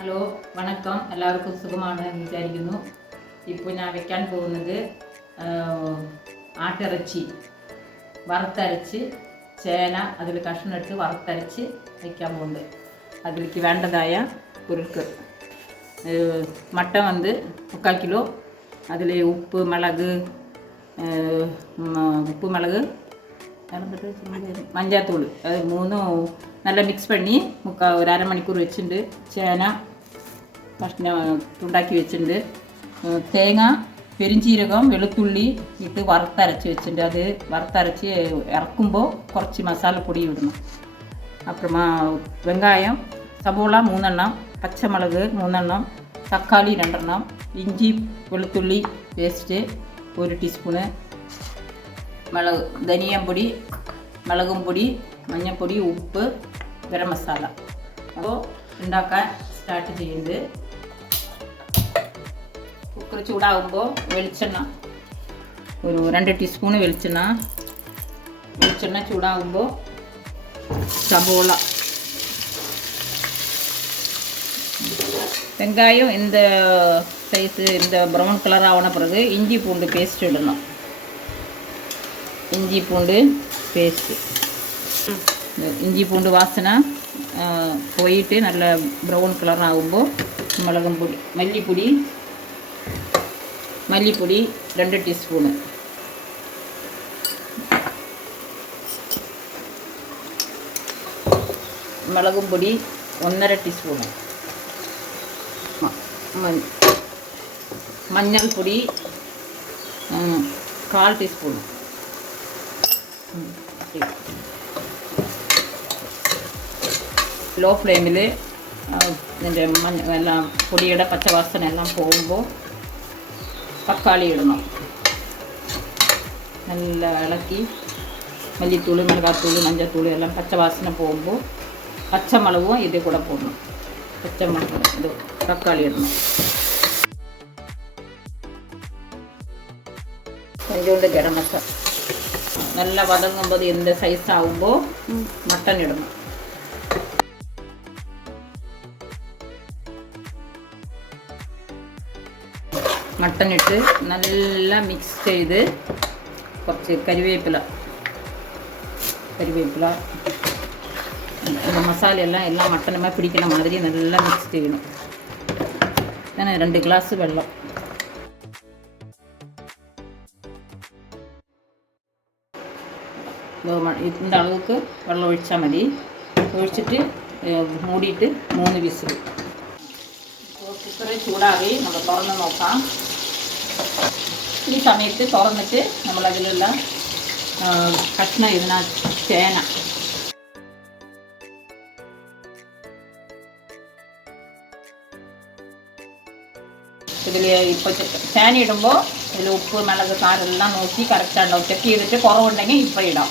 Hello വണക്കം, എല്ലാവർക്കും സുഖമാണെന്ന് വിചാരിക്കുന്നു. ഇപ്പോൾ ഞാൻ വെക്കാൻ പോകുന്നത് ആട്ടിറച്ചി വറുത്തരച്ച് ചേന അതിൽ കഷ്ണിട്ട് വറുത്തരച്ച് വയ്ക്കാൻ പോകുന്നത്. അതിലേക്ക് വേണ്ടതായ പൊരുൾക്ക് മട്ടൻ வந்து 3/4 കിലോ. അതിൽ ഉപ്പ് മിളക് മഞ്ഞാത്തൂൾ അത് മൂന്നും നല്ല മിക്സ് പണി ഒരു അരമണിക്കൂർ വെച്ചിട്ടുണ്ട്. ചേന കഷ്ണം ഉണ്ടാക്കി വെച്ചിട്ടുണ്ട്. തേങ്ങ പെരിഞ്ചീരകം വെളുത്തുള്ളി ഇട്ട് വറുത്തരച്ച് വെച്ചിട്ടുണ്ട്. അത് വറുത്തരച്ച് ഇറക്കുമ്പോൾ കുറച്ച് മസാലപ്പൊടി ഇടണം. അപ്പുറമാ വെങ്കായം സബോള 3 എണ്ണം, പച്ചമുളക് 3 എണ്ണം, തക്കാളി 2 എണ്ണം, ഇഞ്ചി വെളുത്തുള്ളി പേസ്റ്റ് 1 ടീസ്പൂണ്, മുളക് ധനിയപ്പൊടി മുളകും പൊടി മഞ്ഞൾപ്പൊടി ഉപ്പ് ഗരം മസാല. അപ്പോൾ ഉണ്ടാക്കാൻ സ്റ്റാർട്ട് ചെയ്യുന്നത്. കുക്കർ ചൂടാകുമ്പോൾ വെളിച്ചെണ്ണ ഒരു 2 ടീസ്പൂണ് വെളിച്ചെണ്ണ ചൂടാകുമ്പോൾ സബോള வெங்காயம் இந்த சைஸு இந்த ப்ரௌன் கலர் ஆன பிறகு இஞ்சி பூண்டு பேஸ்ட் இடணும். இஞ்சி பூண்டு பேஸ்ட்டு இஞ்சி பூண்டு வாசனை போயிட்டு நல்ல ப்ரௌன் கலர் ஆகும்போது மிளகும் பொடி மல்லிப்பொடி 2 டீஸ்பூனு, மிளகும் பொடி 1.5 ടീസ്പൂണ്, മഞ്ഞൾപ്പൊടി 1/4 ടീസ്പൂണ്. ലോ ഫ്ലെയിമിൽ ഇതിൻ്റെ എല്ലാം പൊടിയുടെ പച്ചവാസന എല്ലാം പോകുമ്പോൾ തക്കാളി ഇടണം. നല്ല ഇളക്കി മല്ലിത്തൂള് മിളകാത്തൂള് മഞ്ഞൾത്തൂള് എല്ലാം പച്ചവാസന പോകുമ്പോൾ പച്ചമുളകും ഇതിൽ കൂടെ പോകണം. പച്ചമുളക് ഇത് തക്കാളി ഇടണം. അതിൻ്റെ ഗരം മസാല നല്ല വതങ്ങുമ്പോൾ എന്ത് സൈസാകുമ്പോൾ മട്ടൻ ഇടണം. മട്ടൻ ഇട്ട് നല്ല മിക്സ് ചെയ്ത് കുറച്ച് കരിവേപ്പില മസാലയെല്ലാം എല്ലാം മട്ടനുമായി പിടിക്കണ മാതിരി നല്ല മിക്സ് ചെയ്യണം. ഞാൻ 2 ഗ്ലാസ് വെള്ളം ഇതിൻ്റെ അളവുക്ക് വെള്ളം ഒഴിച്ചാൽ മതി. ഒഴിച്ചിട്ട് മൂടിയിട്ട് 3 വിസിൽ. കുക്കറ് ചൂടാക്കി നമ്മൾ തുറന്ന് നോക്കാം. ഈ സമയത്ത് തുറന്നിട്ട് നമ്മളതിലുള്ള കഷ്ണം ഇരുന്ന ചേന ഇതിൽ ഇപ്പോൾ ചേന ഇടുമ്പോൾ ഇതിൽ ഉപ്പ് മിളക് സാരെല്ലാം നോക്കി കറക്റ്റായിട്ടുണ്ടാവും. ചെക്ക് ചെയ്തിട്ട് കുറവുണ്ടെങ്കിൽ ഇപ്പോൾ ഇടാം.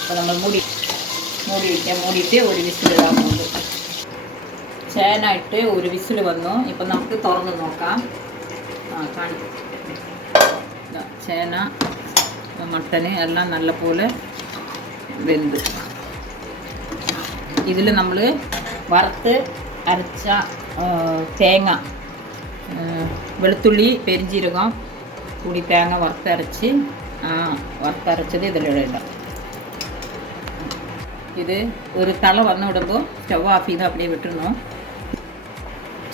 അപ്പോൾ നമ്മൾ മൂടിയിട്ട് 1 വിസിൽ ഇടാൻ പോകുന്നത്. ചേന ഇട്ട് 1 വിസിൽ വന്നു. ഇപ്പം നമുക്ക് തുറന്ന് നോക്കാം. ചേന മട്ടന് എല്ലാം നല്ലപോലെ വെന്ത്. ഇതിൽ നമ്മൾ വറുത്ത് അരച്ച തേങ്ങ വെളുത്തുള്ളി പെരിഞ്ചീരകം കൂടി തേങ്ങ വറുത്തരച്ചത് ഇതിലൂടെ ഇടാം. ഇത് ഒരു തള വന്നു വിടുമ്പോൾ സ്റ്റവ് ഓഫ് ചെയ്ത് அப்படியே விட்டுறணும்.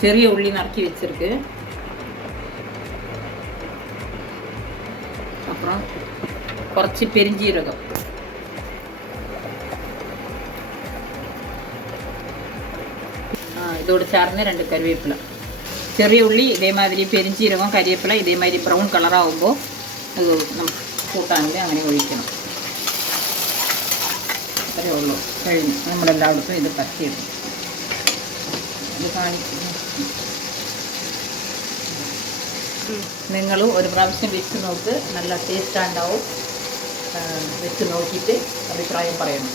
ചെറിയ ഉള്ളി നറുക്കി വെച്ചിருக்கு. அப்புறம் കുറച്ച് പെരിഞ്ചീരകം, இதோடு ചേർന്ന് 2 കറിവേപ്പില. ചെറിയ ഉള്ളി ഇതേമാതിരി പെരിഞ്ചീരകം കരിവേപ്പില ഇതേമാതിരി ബ്രൗൺ കളറാകുമ്പോൾ അത് നമുക്ക് കൂട്ടാനിൽ അങ്ങനെ ഒഴിക്കണം. അത്രയേ ഉള്ളൂ. കഴിഞ്ഞു. നമ്മളെല്ലായിടത്തും ഇത് പറ്റിയിടും. ഇത് കാണിക്കുന്നു. നിങ്ങൾ ഒരു പ്രാവശ്യം വെച്ച് നോക്ക്. നല്ല ടേസ്റ്റ് ഉണ്ടാവും. വെച്ച് നോക്കിയിട്ട് അഭിപ്രായം പറയണം.